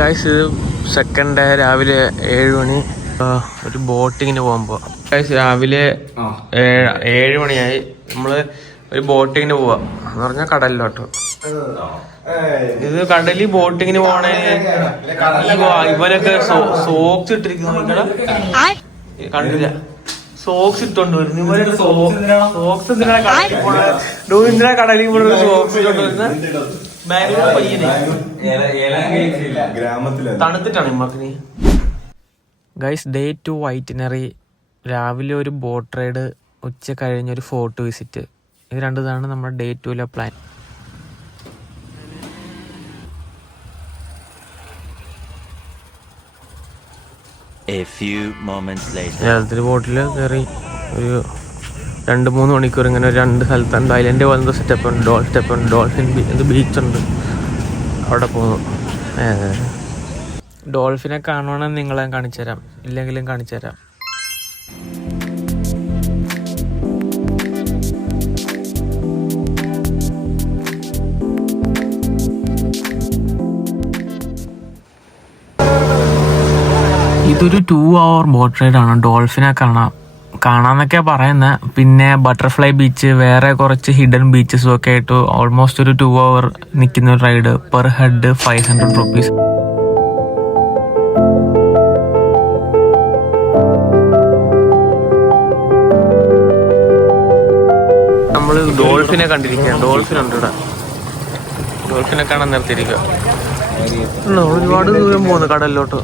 Guys, ഇത് second day രാവിലെ 7 മണി. ഒരു ബോട്ടിങ്ങിന് പോകുമ്പോൾ ഗായ്സ് രാവിലെ 7 മണിയായി. നമ്മള് ഒരു ബോട്ടിങ്ങിന് പോവാ എന്ന് പറഞ്ഞാൽ കടലിലോട്ടോ. ഇത് കടലിൽ ബോട്ടിങ്ങിന് പോണേ. ഇവരൊക്കെ സോക്സ് ഇട്ടിരിക്കുന്നു. കണ്ടില്ല, സോക്സ് ഇട്ടോണ്ട് വരുന്നു. ഇവരൊക്കെ സോക്സ് എന്തിനാ കടലിൽ കൂടെ സോക്സ് ഇട്ടോണ്ട് വരുന്നത്? ബാംഗ്ലൂർ പയ്യനെ തണുത്തിട്ടാണ് ഇമ്മക്കിനി. Guys, day 2 itinerary. രാവിലെ ഒരു ബോട്ട് റൈഡ്, ഉച്ച കഴിഞ്ഞൊരു ഫോർട്ട് വിസിറ്റ്. ഇത് രണ്ടുതാണ് നമ്മുടെ ഡേ 2ലെ പ്ലാൻ. രാത്രി ബോട്ടിൽ കയറി ഒരു 2-3 മണിക്കൂർ ഇങ്ങനെ 2 സ്ഥലത്തുണ്ട്. ഐലൻഡ് പോലത്തെ സ്റ്റെപ്പ് ഉണ്ട്, സ്റ്റെപ്പ് ഉണ്ട്, ഡോൾഫിൻ ബീച്ചുണ്ട്. അവിടെ പോകുന്നു. ഡോൾഫിനെ കാണുവാണെങ്കിൽ നിങ്ങളെ കാണിച്ചു തരാം, ഇല്ലെങ്കിലും കാണിച്ചു തരാം. ഇതൊരു 2 hour ബോട്ട് റൈഡാണ്. ഡോൾഫിനെ കാണാന്നൊക്കെയാ പറയുന്നത്. പിന്നെ ബട്ടർഫ്ലൈ ബീച്ച്, വേറെ കുറച്ച് ഹിഡൻ ബീച്ചസും ഒക്കെ ആയിട്ട് ഓൾമോസ്റ്റ് ഒരു 2 hour നിൽക്കുന്ന ഒരു റൈഡ്. Per head 500 rupees. നമ്മൾ ഡോൾഫിനെ കണ്ടിരിക്കുക. ഡോൾഫിൻ ഉണ്ട് ഇവിടെ. ഡോൾഫിനെ കാണാൻ നിർത്തിയിരിക്കുക. ഒരുപാട് ദൂരം പോകുന്നു കടലിലോട്ട്.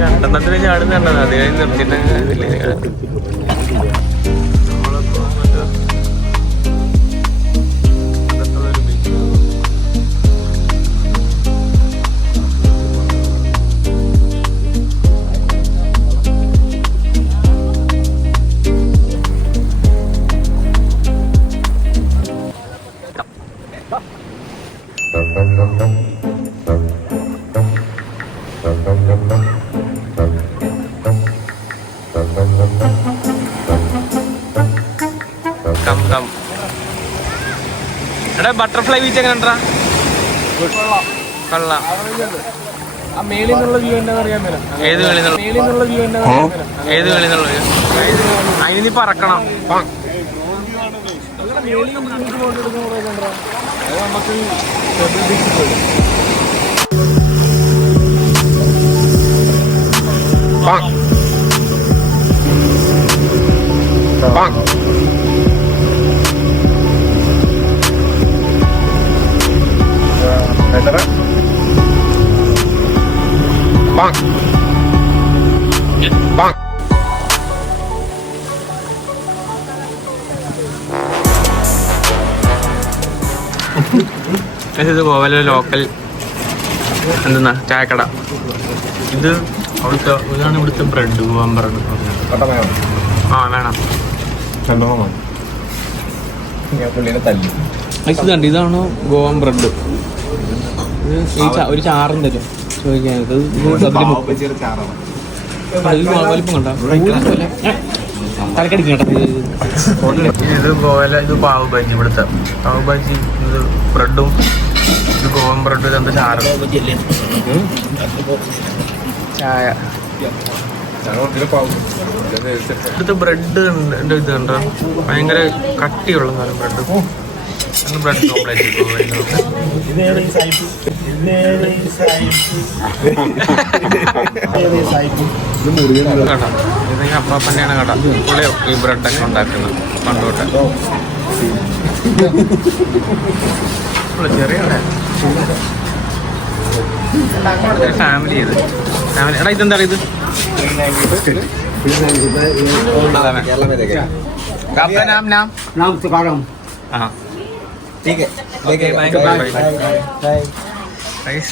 രണ്ടെണ്ണത്തിന് ചാടുന്നുണ്ടത്. അത് കഴിഞ്ഞ് നിർത്തിയിട്ട് എടാ, ബട്ടർഫ്ലൈ ബീച്ച് എങ്ങനെ ഉണ്ടാ? കൊള്ളാം. ഏത് വെളിന്നുള്ള വ്യൂ? അതിന് നീ പറക്കണം. ഇത് ഗോവയിലെ ലോക്കൽ എന്തെന്നാ ചായക്കട. ഇത് അവിടുത്തെ ഇതാണ് ഇവിടുത്തെ ബ്രെഡ്. ഗോവൻ ബ്രെഡ്. ആ വേണം. ഇതുണ്ട്, ഇതാണോ ഗോവൻ ബ്രെഡ്? ഒരു ചാറും തരും ചോദിക്കാൻ. വലിപ്പം കണ്ട തലക്കടിക്കും കേട്ടോ. ഇത് ഗോവയിലെ ഇത് പാവ് ബജി. ഇവിടുത്തെ പാവ് ബജി. ഇത് ബ്രെഡും, ഇത് ഗോവൻ ബ്രെഡും, ഇതെന്താ ചാറ്, ചായ. ഇവിടുത്തെ ബ്രെഡ് ഇത് കണ്ടോ, ഭയങ്കര കട്ടിയുള്ള സാധനം ബ്രെഡ്. Bread omelette. ഇതെങ്കിൽ അപ്പാപ്പൻ്റെയാണ് കട. പുള്ളിയോ ഈ ബ്രെഡൊക്കെ ഉണ്ടാക്കുന്നത് പണ്ടോട്ടെ. ചെറിയ ഫാമിലി. ഇത് ഫാമിലി. എടാ, ഇതെന്താ ഇത്?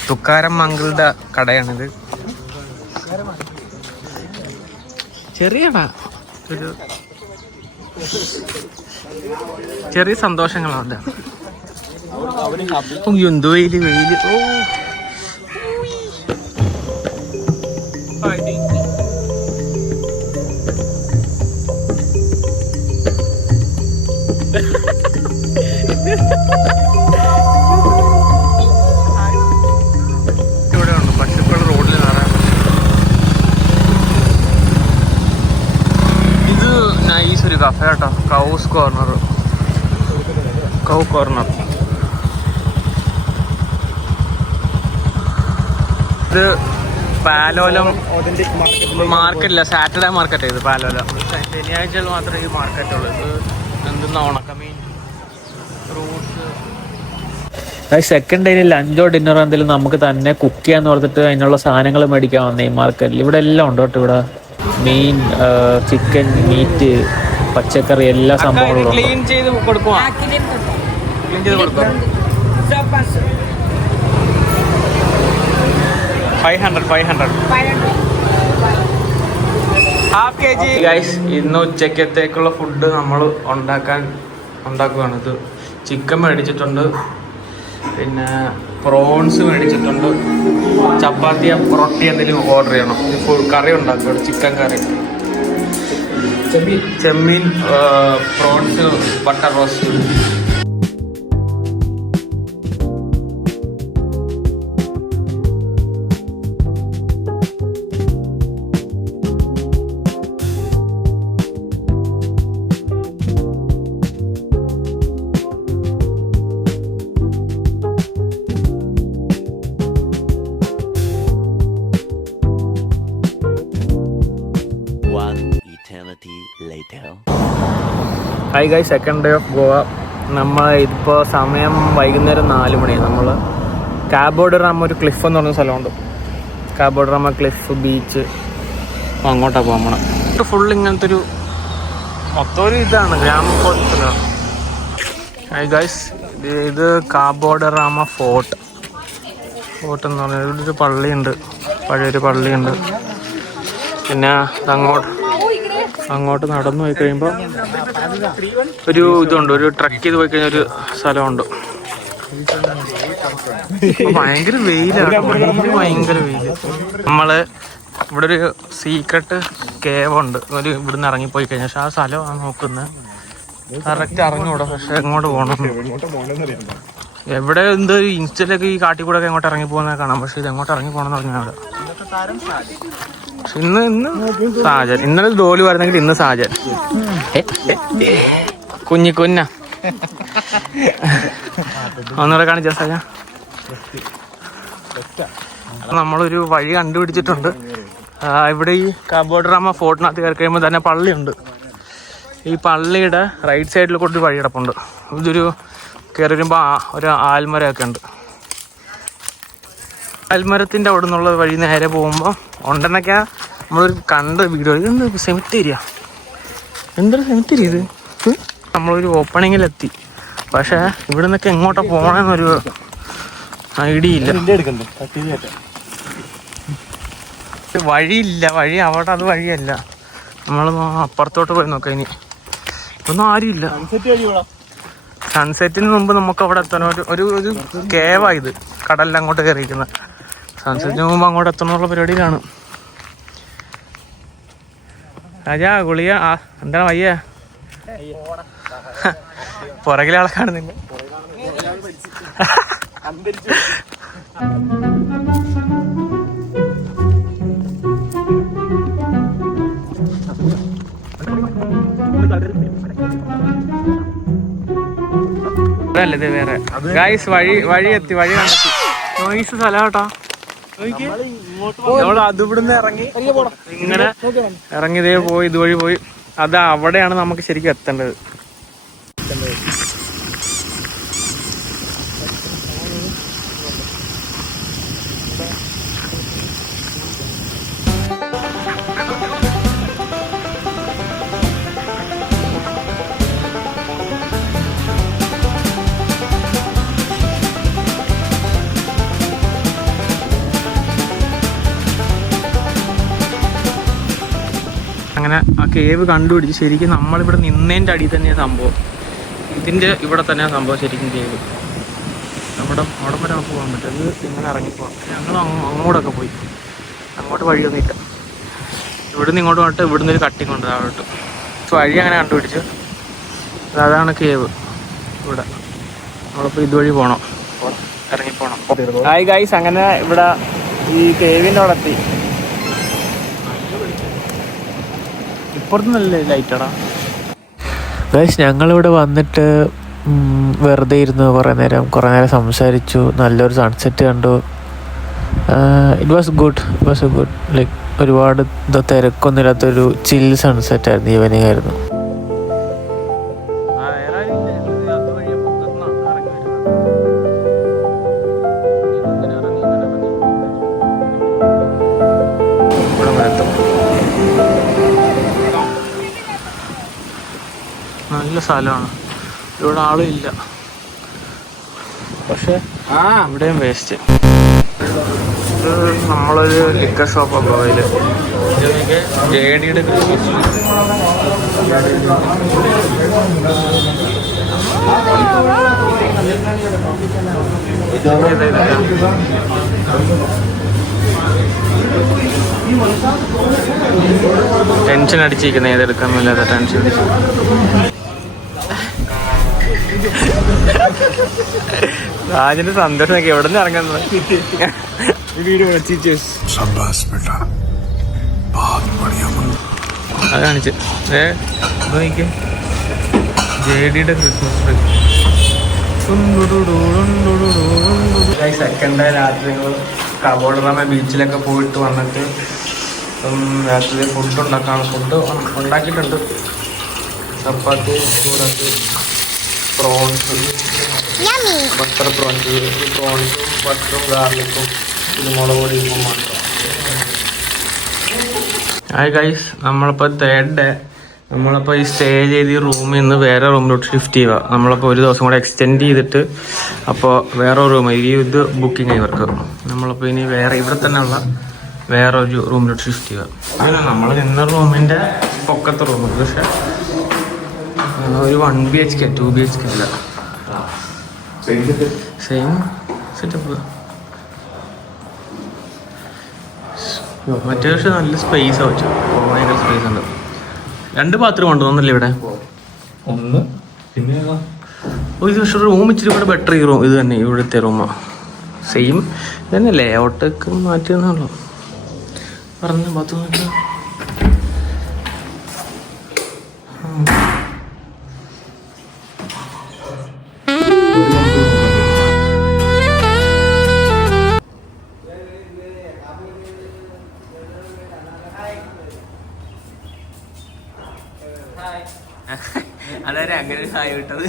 തുക്കാരം അങ്കിളുടെ കടയാണിത്. ചെറിയടാ, ചെറിയ സന്തോഷങ്ങളുണ്ട്. എന്ത് വെയില് വെയില്. ഓ കഫേ കേട്ടോ, കൗസ് കോർണർ, കൗ കോർണർ. ഇത് പാലോലം മാർക്കറ്റില്ല, സാറ്റർഡേ മാർക്കറ്റ്. ഇത് പാലോലം ശനിയാഴ്ചകൾ മാത്രമേ ഈ മാർക്കറ്റുള്ളൂ. ഇത് എന്തെന്നാ ഉണക്കമീൻ, ഫ്രൂട്ട്സ്. സെക്കൻഡ് ഡേയിൽ ലഞ്ചോ ഡിന്നറോ എന്തെങ്കിലും നമുക്ക് തന്നെ കുക്ക് ചെയ്യാന്ന് പറഞ്ഞിട്ട് അതിനുള്ള സാധനങ്ങൾ മേടിക്കാൻ വന്നേ ഈ മാർക്കറ്റിൽ. ഇവിടെ എല്ലാം ഉണ്ട് കേട്ടോ. ഇവിടെ മീൻ, ചിക്കൻ, മീറ്റ്, പച്ചക്കറി, എല്ലാ സംഭവങ്ങളും ക്ലീൻ ചെയ്ത് കൊടുക്കുക. 500 ഹാഫ് kg. ഗൈസ്, ഇന്ന് ഉച്ചക്കത്തേക്കുള്ള ഫുഡ് നമ്മൾ ഉണ്ടാക്കുകയാണ്. ഇത് ചിക്കൻ മേടിച്ചിട്ടുണ്ട്, പിന്നെ പ്രോൺസ് മേടിച്ചിട്ടുണ്ട്, ചപ്പാത്തി റൊട്ടി എന്തെങ്കിലും ഓർഡർ ചെയ്യണം. ഫുൾ കറി ഉണ്ടാക്കണം, chicken curry, Chemmeen, prawns, butter roast. Hi guys, second day of Goa. നമ്മൾ ഇപ്പോൾ സമയം വൈകുന്നേരം 4 മണിയാണ്. നമ്മൾ കാബോഡറാമ ഒരു ക്ലിഫ് എന്ന് പറഞ്ഞ സ്ഥലമുണ്ട്. കാബോഡറാമ ക്ലിഫ് ബീച്ച്, അങ്ങോട്ടാണ് പോകണം. ഫുൾ ഇങ്ങനത്തെ ഒരു മൊത്തം ഒരു ഇതാണ്, ഗ്രാമപ്രദേശത്തിലാണ്. ഹായ് ഗൈസ്, ഇത് കാബോഡറാമ ഫോർട്ട് എന്ന് പറഞ്ഞാൽ ഇവിടെ ഒരു പള്ളിയുണ്ട്, പഴയൊരു പള്ളിയുണ്ട്. പിന്നെ അങ്ങോട്ട് നടന്നു പോയി കഴിയുമ്പോൾ ഒരു ഇതുണ്ട്, ഒരു ട്രക്ക് ചെയ്ത് പോയി കഴിഞ്ഞാൽ ഒരു സ്ഥലമുണ്ട്. ഭയങ്കര വെയിലാണ്, ഭയങ്കര വെയില്. നമ്മള് ഇവിടെ ഒരു സീക്രട്ട് കേവ് ഉണ്ട്, ഒരു ഇവിടുന്ന് ഇറങ്ങിപ്പോയി കഴിഞ്ഞാൽ. പക്ഷെ ആ സ്ഥലമാണ് നോക്കുന്നത്, കറക്റ്റ് അറിഞ്ഞൂടാ. പക്ഷെ എങ്ങോട്ട് പോകണം, എവിടെ എന്തോ ഇൻസ്റ്റയിലൊക്കെ ഈ കാട്ടിക്കൂടെ ഒക്കെ എങ്ങോട്ട് ഇറങ്ങി പോകുന്നത് കാണാം. പക്ഷെ ഇത് എങ്ങോട്ട് ഇറങ്ങി പോകണമെന്ന് പറഞ്ഞാൽ അവിടെ ഇന്ന് സാജൻ. ഇന്നലെ ഡോലി വരുന്നെങ്കിൽ ഇന്ന് സാജൻ. കുഞ്ഞ ഒന്നുകൂടെ കാണിച്ച സാജൻ. നമ്മളൊരു വഴി കണ്ടുപിടിച്ചിട്ടുണ്ട്. ഇവിടെ ഈ കാബോഡറാമ ഫോർട്ടിനകത്ത് കയറി കഴിയുമ്പോൾ തന്നെ പള്ളിയുണ്ട്. ഈ പള്ളിയുടെ റൈറ്റ് സൈഡിൽ കൂടി വഴി കിടപ്പുണ്ട്. ഇതൊരു കയറി വരുമ്പോൾ ഒരു ആൽമരമൊക്കെ ഉണ്ട്. ആൽമരത്തിൻ്റെ അവിടെ നിന്നുള്ള വഴി നേരെ പോകുമ്പോൾ ഉണ്ടെന്നൊക്കെ നമ്മളൊരു കണ്ട വീഡിയോ. ഇതെന്ത് സെമിത്തേരിയാ, എന്തൊരു സെമിത്തേരി ഇത്. നമ്മളൊരു ഓപ്പണിങ്ങിലെത്തി, പക്ഷേ ഇവിടെ നിന്നൊക്കെ എങ്ങോട്ടാണ് പോകണമെന്നൊരു ഐഡിയ ഇല്ല. വഴിയില്ല, വഴി അവിടെ, അത് വഴിയല്ല. നമ്മൾ അപ്പുറത്തോട്ട് പോയി നോക്കാം. ഇനി ഒന്നും ആരുമില്ല. സൺസെറ്റിന് മുമ്പ് നമുക്ക് അവിടെ എത്തണം. ഒരു കേവായത്, കടലിൽ അങ്ങോട്ട് കയറിയിരിക്കുന്നത്. സൺസെറ്റിന് മുമ്പ് അങ്ങോട്ട് എത്തണമെന്നുള്ള പരിപാടിയിലാണ്. രാജാ ഗുളിക എന്താണ് വയ്യ? പുറകിലെ ആളെ കാണുന്നില്ല. അല്ലേ വേറെ ഗൈസ്, വഴി എത്തി, വഴി കണ്ടെത്തി. നോയിസ് സ്ഥലം കേട്ടോ. നമ്മൾ അത് ഇവിടുന്ന് ഇറങ്ങി ഇങ്ങനെ ഇറങ്ങി ഇതേ പോയി, ഇതുവഴി പോയി. അത് അവിടെയാണ് നമുക്ക് ശരിക്കും എത്തേണ്ടത്. അങ്ങനെ ആ കേവ് കണ്ടുപിടിച്ച് ശരിക്കും നമ്മളിവിടെ നിന്നതിൻ്റെ അടിയിൽ തന്നെയാണ് സംഭവം. ഇതിൻ്റെ ഇവിടെ തന്നെയാണ് സംഭവം ശരിക്കും കേവ്. അവിടെ വരെ നമുക്ക് പോകാൻ പറ്റും. അത് ഇങ്ങനെ ഇറങ്ങിപ്പോവാം. ഞങ്ങൾ അങ്ങോട്ടൊക്കെ പോയി, അങ്ങോട്ട് വഴിയൊന്നുമില്ല. ഇവിടുന്ന് ഇങ്ങോട്ട് പോയിട്ട് ഇവിടുന്ന് ഒരു കട്ടിങ് ഉണ്ട് താഴോട്ട്. വഴി അങ്ങനെ കണ്ടുപിടിച്ച് അതാണ് കേവ്. ഇവിടെ നമ്മളിപ്പോൾ ഇതുവഴി പോകണം, ഇറങ്ങിപ്പോണം. ഹായ് ഗൈസ്, അങ്ങനെ ഇവിടെ ഈ കേവിൻ്റെ അവിടെ എത്തി. ഇപ്പുറത്ത് നല്ല ലൈറ്റാടാ. ഗൈസ് ഞങ്ങളിവിടെ വന്നിട്ട് വെറുതെ ഇരുന്നു കുറേ നേരം സംസാരിച്ചു, നല്ലൊരു സൺസെറ്റ് കണ്ടു. ഇറ്റ് വാസ് ഗുഡ് ലൈക്ക് ഒരുപാട് തിരക്കൊന്നും ഇല്ലാത്തൊരു ചിൽ സൺസെറ്റ് ആയിരുന്നു, ഈവനിങ് ആയിരുന്നു. നല്ല സ്ഥലമാണ്, ഇവിടെ ആളും ഇല്ല, പക്ഷെ ഇവിടെയും വേസ്റ്റ്. ഇത് നമ്മളൊരു ലിക്കർ ഷോപ്പൊക്കെ അതിൽ JDയുടെ ടെൻഷൻ അടിച്ചിരിക്കുന്ന ഏതെടുക്കാൻ മേലാത്ത ടെൻഷൻ. രാജന്റെ സന്തോഷമൊക്കെ എവിടെ നിന്ന് ഇറങ്ങുന്നത് അത് കാണിച്ച് നോക്കിക്കേ JDയുടെ ക്രിസ്മസ് ട്രീ. സെക്കൻഡ് ഡേ രാത്രി കബോർഡ് ബീച്ചിലൊക്കെ പോയിട്ട് വന്നിട്ട് രാത്രി ഫുഡ് ഉണ്ടാക്കിയിട്ടുണ്ട്. ചപ്പാത്തി, ചൂടാക്കി, പ്രോൺസ്, ബട്ടർ പ്രോൺസും ബട്ടറും ഗാർലിക്കും മുളക് പൊടി ഉപ്പും മാത്രം. ഹായ് ഗൈസ്, നമ്മളിപ്പോൾ തേർഡ് ഡേ. നമ്മളിപ്പോൾ ഈ സ്റ്റേ ചെയ്ത് ഈ റൂമിൽ നിന്ന് വേറെ റൂമിലോട്ട് ഷിഫ്റ്റ് ചെയ്യുക. നമ്മളിപ്പോൾ ഒരു ദിവസം കൂടെ എക്സ്റ്റെൻഡ് ചെയ്തിട്ട് അപ്പോൾ വേറെ റൂം ഇത് ബുക്കിംഗ് ഇവർക്ക്. നമ്മളിപ്പോൾ ഇനി വേറെ ഇവിടെ തന്നെ ഉള്ള വേറൊരു റൂമിലോട്ട് ഷിഫ്റ്റ് ചെയ്യുക. നമ്മൾ നിന്ന റൂമിൻ്റെ പൊക്കത്തെ റൂം, പക്ഷേ ഒരു 1 BHK 2 BHK അല്ല, സെയിം സെറ്റപ്പ്. മറ്റേ പക്ഷെ നല്ല സ്പേസ് വെച്ചു, ഭയങ്കര സ്പേസ് ഉണ്ട്. 2 ബാത്റൂം ഉണ്ട് തോന്നുന്നില്ല ഇവിടെ. ഇത് പക്ഷെ റൂം ഇച്ചിരി കൂടെ ബെറ്റർ ഈ റൂം ഇത് തന്നെ, ഇവിടുത്തെ റൂമാണ് സെയിം തന്നെ. ലേഔട്ടൊക്കെ മാറ്റിയെന്നുള്ളൂ പറഞ്ഞ ബാത്റൂം. അതായത് അങ്ങനെ ഹായ് വിട്ടത്.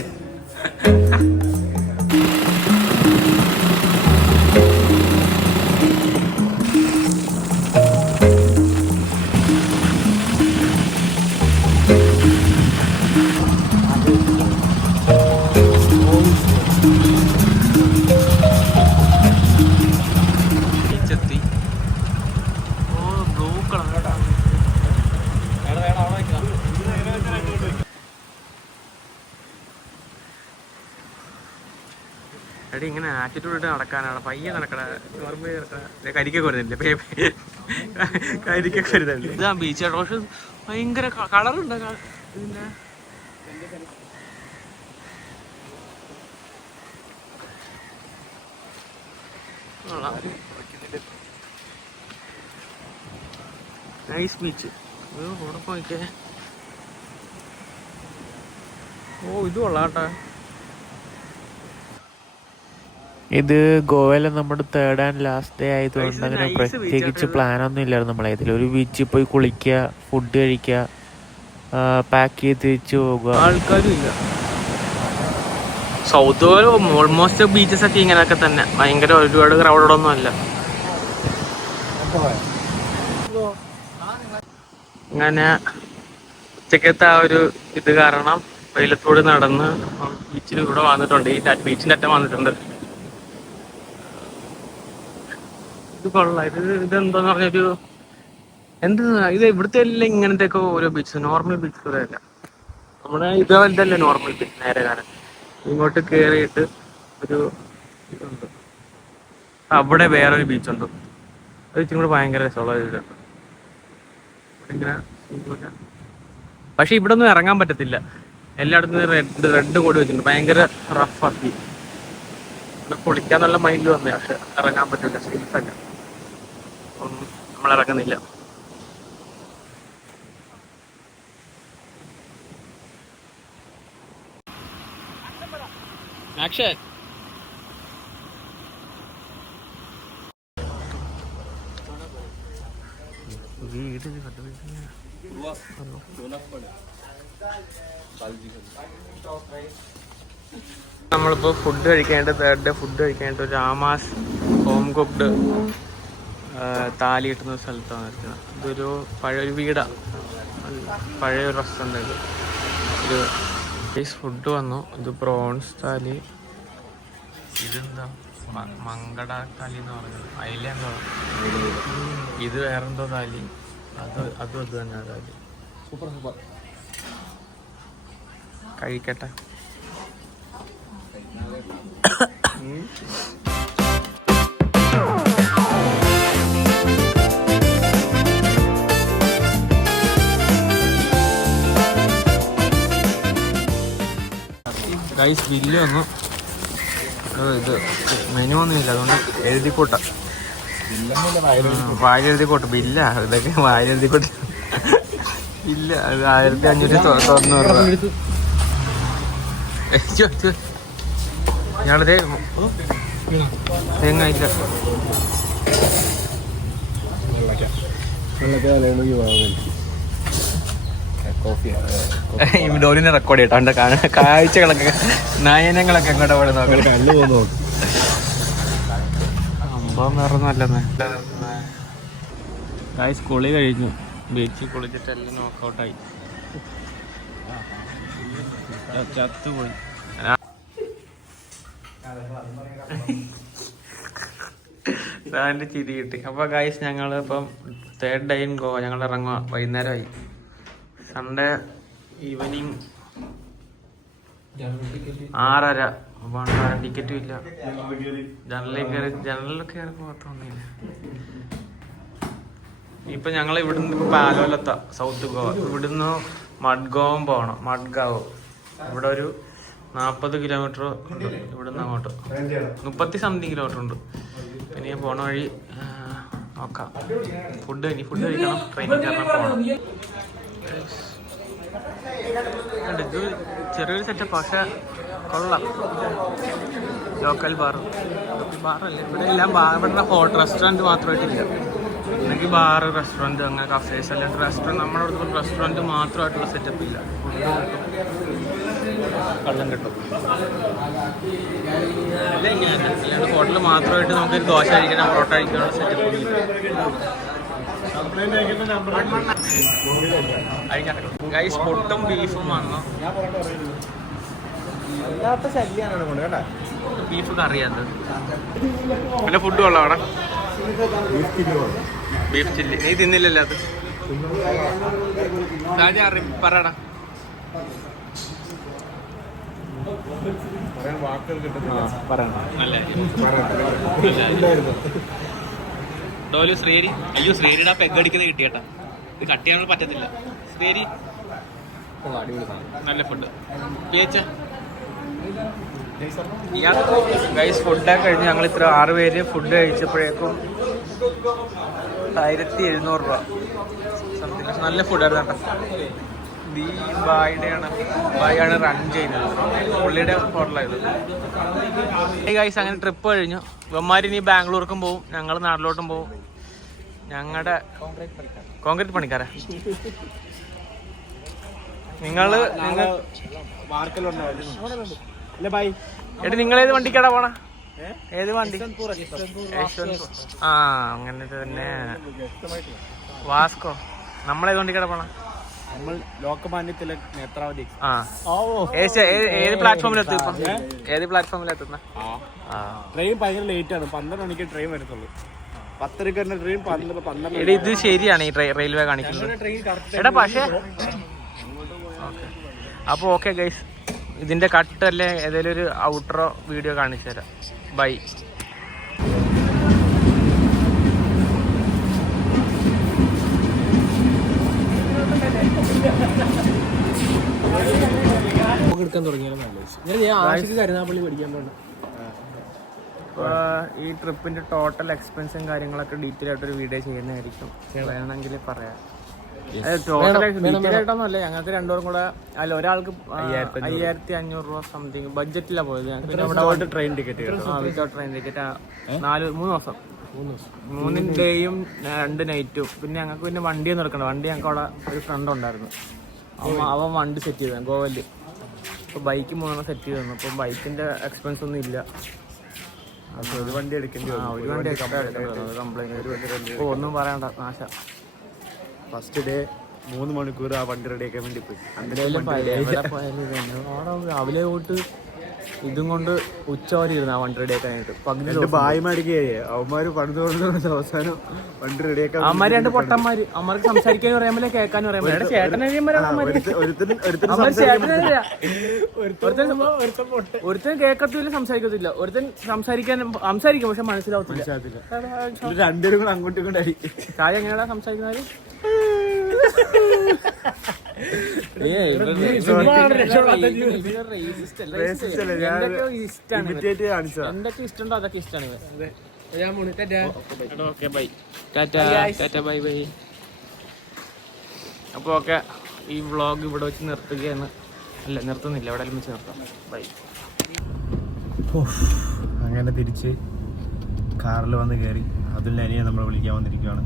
എടി ഇങ്ങനെ ആറ്റിറ്റ്യൂഡ് ഇട്ട് നടക്കാനാണ്, പയ്യെ നടക്കണ കരിക്കൊക്കെ വരുന്നില്ല, കരിക്കൊക്കെ വരുന്നില്ല. ഇതാ ബീച്ച് കേട്ടോ, പക്ഷെ ഭയങ്കര കളറുണ്ട് ഇതിന്റെ. Nice beach. ഇവിടെ പോയിക്കേ. ഓ ഇത് കൊള്ളാട്ടാ. ഇത് ഗോവയിലെ നമ്മുടെ 3rd and last ഡേ ആയതുകൊണ്ട് അങ്ങനെ പ്രത്യേകിച്ച് പ്ലാനൊന്നും ഇല്ലായിരുന്നു. നമ്മളേതിലൊരു ബീച്ചിൽ പോയി കുളിക്കുക, ഫുഡ് കഴിക്കുക, പാക്ക് ചെയ്ത് തിരിച്ചു പോകുക. ആൾക്കാരും ഇല്ല. സൗത്ത് ഗോവ ഓൾമോസ്റ്റ് ബീച്ചസ് ഒക്കെ ഇങ്ങനെയൊക്കെ തന്നെ, ഭയങ്കര ഒരുപാട് ക്രൗഡൊന്നും അല്ല. അങ്ങനെ ഉച്ചക്കത്തെ ആ ഒരു ഇത് കാരണം വെയിലത്തോട് നടന്ന് ബീച്ചിൽ ഇവിടെ വന്നിട്ടുണ്ട്. ഈ ബീച്ചിൻ്റെ അറ്റം വന്നിട്ടുണ്ട്. ഇത് കൊള്ളാം. ഇതെന്താന്ന് പറഞ്ഞൊരു ഇത് ഇവിടുത്തെ എല്ലാം ഇങ്ങനത്തെ ഒക്കെ ഓരോ ബീച്ച്, നോർമൽ ബീച്ച് അല്ല നമ്മുടെ ഇതല്ലേ നോർമൽ ബീച്ച്. നേരെ കാലം ഇങ്ങോട്ട് കയറിയിട്ട് ഒരു ഇതുണ്ട്, അവിടെ വേറൊരു ബീച്ചുണ്ട്. അത് ഇച്ചിരി കൂടെ ഭയങ്കര രസമുള്ള ഇതുണ്ട്. ഇങ്ങനെ പക്ഷെ ഇവിടെ ഒന്നും ഇറങ്ങാൻ പറ്റത്തില്ല, എല്ലായിടത്തും റെഡ് കോഡ് വെച്ചിട്ടുണ്ട്, ഭയങ്കര റഫാക്കി. കുളിക്കാൻ നല്ല മൈൻഡ് വന്നേ, പക്ഷെ ഇറങ്ങാൻ പറ്റില്ല, സേഫല്ല. ഒന്നും നമ്മളിറങ്ങുന്നില്ല. ആക്ഷൻ. നമ്മളിപ്പോൾ ഫുഡ് കഴിക്കേണ്ട തേർഡ് ഡേ ഫുഡ് കഴിക്കേണ്ട ഒരു രാമാസ് ഹോം കുക്ക്ഡ് താലി കിട്ടുന്ന സ്ഥലത്താണ് നിൽക്കുന്നത്. ഇതൊരു പഴയൊരു വീടാണ്, പഴയൊരു റെസ്റ്റോറൻ്റ്. ഇത് ഫുഡ് വന്നു. ഇത് പ്രോൺസ് താലി. ഇതെന്താ മങ്കട താലി എന്ന് പറഞ്ഞത്, അതിലെന്തോ. ഇത് വേറെന്തോ താലി. അതും അത് തന്നെ താലി. Super super. കഴിക്കട്ടെ. ഗൈസ് ബില്ല് വന്നു. ഇത് മെനു ഒന്നുമില്ല, അതുകൊണ്ട് എഴുതിക്കോട്ട. വായിലെഴുതിക്കോട്ടെ ബില്ല. ഇതൊക്കെ വായിലെഴുതിക്കോട്ടെ. ഇല്ല, അത് 1590 രൂപ. ഞാളതേ തേങ്ങ ഇല്ല. ഡോലിനെ റെക്കോർഡ് ചെയ്യട്ടോ. കാഴ്ചകളൊക്കെ നയനങ്ങളൊക്കെ എങ്ങോട്ടാ പോലെ നോക്കണം. സംഭവം വേറെ നല്ലതന്നെ. ഗായ്സ് കുളി കഴിഞ്ഞു. ബീച്ചിൽ കുളിച്ചിട്ട് എല്ലാം നോക്കൗട്ടായി, ചത്തുപോയി. അതിൻ്റെ ചിരി കിട്ടി. അപ്പോൾ ഗായ്സ് ഞങ്ങൾ ഇപ്പം തേർഡ് ഡേ ഇൻ ഗോവ. ഞങ്ങൾ ഇറങ്ങുക വൈകുന്നേരമായി. Sunday evening 6:30. അപ്പോൾ ടിക്കറ്റും ഇല്ല. ജനറലൊക്കെ കയറി പോകത്തൊന്നുമില്ല. ഇപ്പം ഞങ്ങൾ ഇവിടുന്ന് ഇപ്പോൾ പാലോലെത്താം, സൗത്ത് ഗോവ. ഇവിടുന്ന് മഡ്ഗാവും പോകണം. മഡ്ഗാവ് ഇവിടെ ഒരു 40 കിലോമീറ്റർ ഉണ്ട് ഇവിടുന്ന് അങ്ങോട്ട്. 30 സംതിങ് കിലോമീറ്റർ ഉണ്ട്. പിന്നെ ഞാൻ പോണ വഴി നോക്കാം. ഫുഡ് കഴിക്കണം, ട്രെയിനിൽ കയറണം, പോകണം. ഇത് ചെറിയൊരു സെറ്റപ്പ്, പക്ഷെ കൊള്ളാം. ലോക്കൽ ബാറല്ലേ ഇവിടെ എല്ലാം. ഇവിടെ ഹോട്ടൽ റെസ്റ്റോറൻറ്റ് മാത്രമായിട്ടില്ല. അല്ലെങ്കിൽ ബാറ്, റെസ്റ്റോറൻറ്റ്, അങ്ങനെ കഫേസ്, അല്ലാണ്ട് റെസ്റ്റോറൻറ്റ്. നമ്മുടെ അടുത്ത് റെസ്റ്റോറൻറ്റ് മാത്രമായിട്ടുള്ള സെറ്റപ്പ് ഇല്ല. ഫുഡ് കള്ളം കിട്ടും അല്ല ഇങ്ങനെ. അല്ലാണ്ട് ഹോട്ടൽ മാത്രമായിട്ട് നമുക്കൊരു ദോശ കഴിക്കണം, പൊറോട്ട കഴിക്കാനുള്ള സെറ്റപ്പ് ഒന്നും ഇല്ല. ഗൈസ് പൊട്ടും ബീഫും വന്നു. അല്ലാത്ത ശല്യാണ് കേട്ടോ. ബീഫ് കറിയാത്ത പിന്നെ ഫുഡ് കൊള്ളാം അവിടെ. ബീഫ് ചില്ലി നീ തിന്നില്ലല്ലോ. അത് പറയടാ. ഡോലു ശ്രീരി. അയ്യോ ശ്രീരിയുടെ ആ പെഗടിക്കുന്നത് കിട്ടിയേട്ടാ. ഇത് കട്ട് ചെയ്യാൻ പറ്റത്തില്ല. ശ്രീരി നല്ല ഫുഡ്. ഗൈസ് ഫുഡൊക്കെ കഴിഞ്ഞ് ഞങ്ങൾ ഇത്ര 6 പേര് ഫുഡ് കഴിച്ചപ്പോഴേക്കും 1700 രൂപ സംതിങ്. നല്ല ഫുഡായിരുന്നു കേട്ടോ. ബായാണ് റൺ ചെയ്യുന്നത്, പുള്ളിയുടെ ഹോട്ടലായത്. ഗൈസ് അങ്ങനെ ട്രിപ്പ് കഴിഞ്ഞു. ഇവന്മാർ ഇനി ബാംഗ്ലൂർക്കും പോവും, ഞങ്ങൾ നാട്ടിലോട്ടും പോവും. ഞങ്ങളുടെ കോൺക്രീറ്റ് പണിക്കാരാ. എടി നിങ്ങളേത് വണ്ടിക്കാടാ പോണ? ഏത് വണ്ടി? ആ അങ്ങനെ തന്നെ. വാസ്കോ. നമ്മളേത് വണ്ടിക്കാടാ പോണ? ലോകമാന്യത്തിലെ നേത്രാവതി. ഏത് പ്ലാറ്റ്ഫോമിലെത്തും ഇപ്പൊ? ഏത് പ്ലാറ്റ്ഫോമിലെത്തുന്ന? ട്രെയിൻ ഭയങ്കര ലേറ്റ് ആണ്. 12 മണിക്ക് ട്രെയിൻ വരത്തുള്ളൂ. 10:30 ട്രെയിൻ 12. ഇത് ശരിയാണ് ഈ റെയിൽവേ കാണിക്കുന്നത്. എടാ പക്ഷേ അപ്പോൾ ഓക്കെ ഗൈസ്, ഇതിന്റെ കട്ട് അല്ലേ ഏതെങ്കിലും ഒരു ഔട്ട്രോ വീഡിയോ കാണിച്ചു തരാം. ബൈ. എടുക്കാൻ തുടങ്ങിയാലും കരുനാപ്പള്ളി പഠിക്കാൻ പോകണം. ഈ ട്രിപ്പിന്റെ ടോട്ടൽ എക്സ്പെൻസും കാര്യങ്ങളൊക്കെ ഡീറ്റെയിൽ ആയിട്ടൊരു വീഡിയോ ചെയ്യുന്നതായിരിക്കും. വേണമെങ്കിൽ പറയാം. ടോട്ടലായിട്ടൊന്നുമല്ല, ഞങ്ങൾക്ക് രണ്ടുപേരും കൂടെ അല്ല ഒരാൾക്ക് 5500 രൂപ സംതിങ് ബഡ്ജറ്റിലാണ് പോയത്. വിത്തൗട്ട് ട്രെയിൻ ടിക്കറ്റ് 3 ദിവസം 3 ഡേയും 2 നൈറ്റും. പിന്നെ ഞങ്ങൾക്ക് പിന്നെ വണ്ടിയൊന്നും എടുക്കണം. വണ്ടി ഞങ്ങൾക്ക് അവിടെ ഒരു ഫ്രണ്ട് ഉണ്ടായിരുന്നു, അവൻ വണ്ടി സെറ്റ് ചെയ്തു ഗോവയില്. അപ്പോൾ ബൈക്ക് 3 സെറ്റ് ചെയ്ത് തന്നു. അപ്പോൾ ബൈക്കിന്റെ എക്സ്പെൻസ് ഒന്നും ഇല്ല. ഒരു വണ്ടി എടുക്കേണ്ടി വന്നു. ഒരു വണ്ടി കംപ്ലൈന്റ് ഒന്നും പറയണ്ട നാശ. ഫസ്റ്റ് ഡേ 3 മണിക്കൂർ ആ വണ്ടി റെഡിയാക്കാൻ വേണ്ടി പോയി. രാവിലെ പോയിട്ട് ഇതും കൊണ്ട് ഉച്ചവരെ ഇരുന്ന് ആ വണ്ടി റെഡിയാക്കാനായിട്ട്. അവന്മാര് പണിതുകൊണ്ട് അവസാനം വണ്ടി റെഡിയാക്കാൻ. അമ്മമാര് 2 പൊട്ടന്മാര്. അമ്മർക്ക് സംസാരിക്കാനും അറിയാമല്ലോ കേൾക്കാനും അറിയാമല്ലോ. ഒരുത്തൻ കേൾക്കത്തില്ല സംസാരിക്കത്തില്ല. ഒരുത്തൻ സംസാരിക്കും പക്ഷെ മനസ്സിലാവത്തില്ല. രണ്ടുപേരും കൂടെ അങ്ങോട്ടും ഇങ്ങോട്ടും അടി. താഴെ എങ്ങനെയാ സംസാരിക്കുന്നത്? എന്തൊക്കെ ഇഷ്ടമുണ്ടോ അതൊക്കെ ഇഷ്ടമാണ്. അപ്പൊ ഓക്കെ, ഈ വ്ളോഗ് ഇവിടെ വെച്ച് നിർത്തുകയാണ്. അല്ല നിർത്തുന്നില്ല, ഇവിടെ വെച്ച് നിർത്താം. ബൈ. അങ്ങനെ തിരിച്ച് കാറിൽ വന്ന് കയറി. അതുൽ അനിയെ നമ്മൾ വിളിക്കാൻ വന്നിരിക്കുകയാണ്.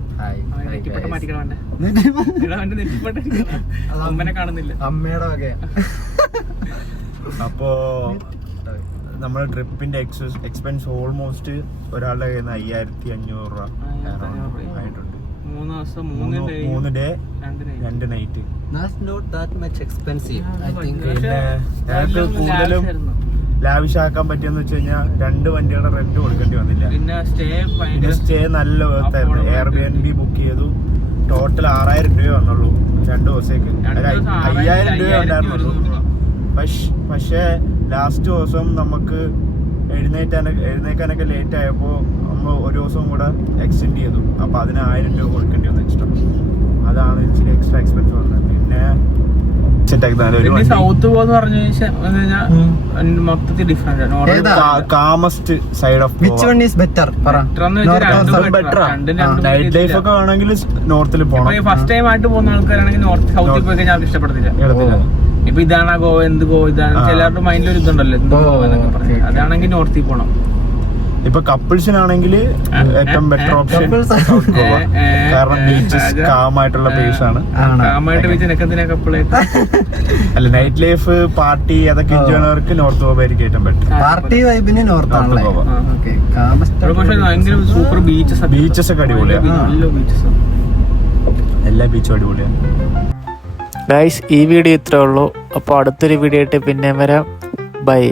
അമ്മയുടെ വക. അപ്പോ നമ്മുടെ ട്രിപ്പിന്റെ എക്സ്പെൻസ് ഓൾമോസ്റ്റ് ഒരാളുടെ കയ്യിൽ നിന്ന് 5500 രൂപ ആയിട്ടുണ്ട്. 3 ഡേ 2 നൈറ്റ്. കൂടുതലും ലാവിഷാക്കാൻ പറ്റിയെന്ന് വെച്ച് കഴിഞ്ഞാൽ 2 വണ്ടികളുടെ റെന്റ് കൊടുക്കേണ്ടി വന്നില്ല. പിന്നെ സ്റ്റേ നല്ല വേർത്തായിരുന്നു. എയർബിഎൻബി ബുക്ക് ചെയ്തു. ടോട്ടൽ 6000 രൂപ വന്നുള്ളൂ 2 ദിവസത്തേക്ക്. 5000 രൂപ ഉണ്ടായിരുന്നുള്ളൂ. പക്ഷേ ലാസ്റ്റ് ദിവസം നമുക്ക് എഴുന്നേക്കാനൊക്കെ ലേറ്റ് ആയപ്പോൾ നമ്മൾ ഒരു ദിവസം കൂടെ എക്സ്റ്റെൻഡ് ചെയ്തു. അപ്പോൾ അതിന് 1000 രൂപ കൊടുക്കേണ്ടി വന്നു എക്സ്ട്രാ. അതാണ് ഇച്ചിരി എക്സ്ട്രാ എക്സ്പെൻസ് വന്നത്. പിന്നെ സൗത്ത് പോന്ന് പറഞ്ഞു മൊത്തത്തിൽ different. Calmest side of night life ഒക്കെ ആണെങ്കിൽ നോർത്തിൽ പോകണം. ഫസ്റ്റ് ടൈം ആയിട്ട് പോകുന്ന ആൾക്കാരാണെങ്കിൽ നോർത്ത് സൗത്തിൽ പോയി കഴിഞ്ഞാൽ അവർക്ക് ഇഷ്ടപ്പെടത്തില്ല. ഇപ്പൊ ഇതാണ് ഗോവ, എന്ത് ഗോവ ഇതാണ് ചിലരുടെ മൈൻഡിൽ ഒരു ഇതുണ്ടല്ലോ എന്തോ ഗോവ എന്നൊക്കെ പറഞ്ഞു. അതാണെങ്കിൽ നോർത്തിൽ പോകണം. ഇപ്പൊ കപ്പിൾസിനാണെങ്കിൽ ഏറ്റവും ബെറ്റർ ഓപ്ഷൻ കാരണം ബീച്ചസ് കാമായിട്ടുള്ള പ്ലേസ് ആണ്. അല്ല നൈറ്റ് ലൈഫ് പാർട്ടി അതൊക്കെ എൻജോയ് ചെയ്യുന്നവർക്ക് നോർത്ത് ഗോവ ആയിരിക്കും ഏറ്റവും ബെറ്റർ. പാർട്ടി വൈബിന് നോർത്ത് ഗോവ. സൂപ്പർ ബീച്ചസ് ഒക്കെ അടിപൊളിയാണ്. എല്ലാ ബീച്ചും അടിപൊളിയാണ്. ഗൈസ്, ഈ വീഡിയോ ഇത്രേ ഉള്ളൂ. അപ്പോൾ അടുത്തൊരു വീഡിയോ ആയിട്ട് പിന്നെ വരാം. ബൈ.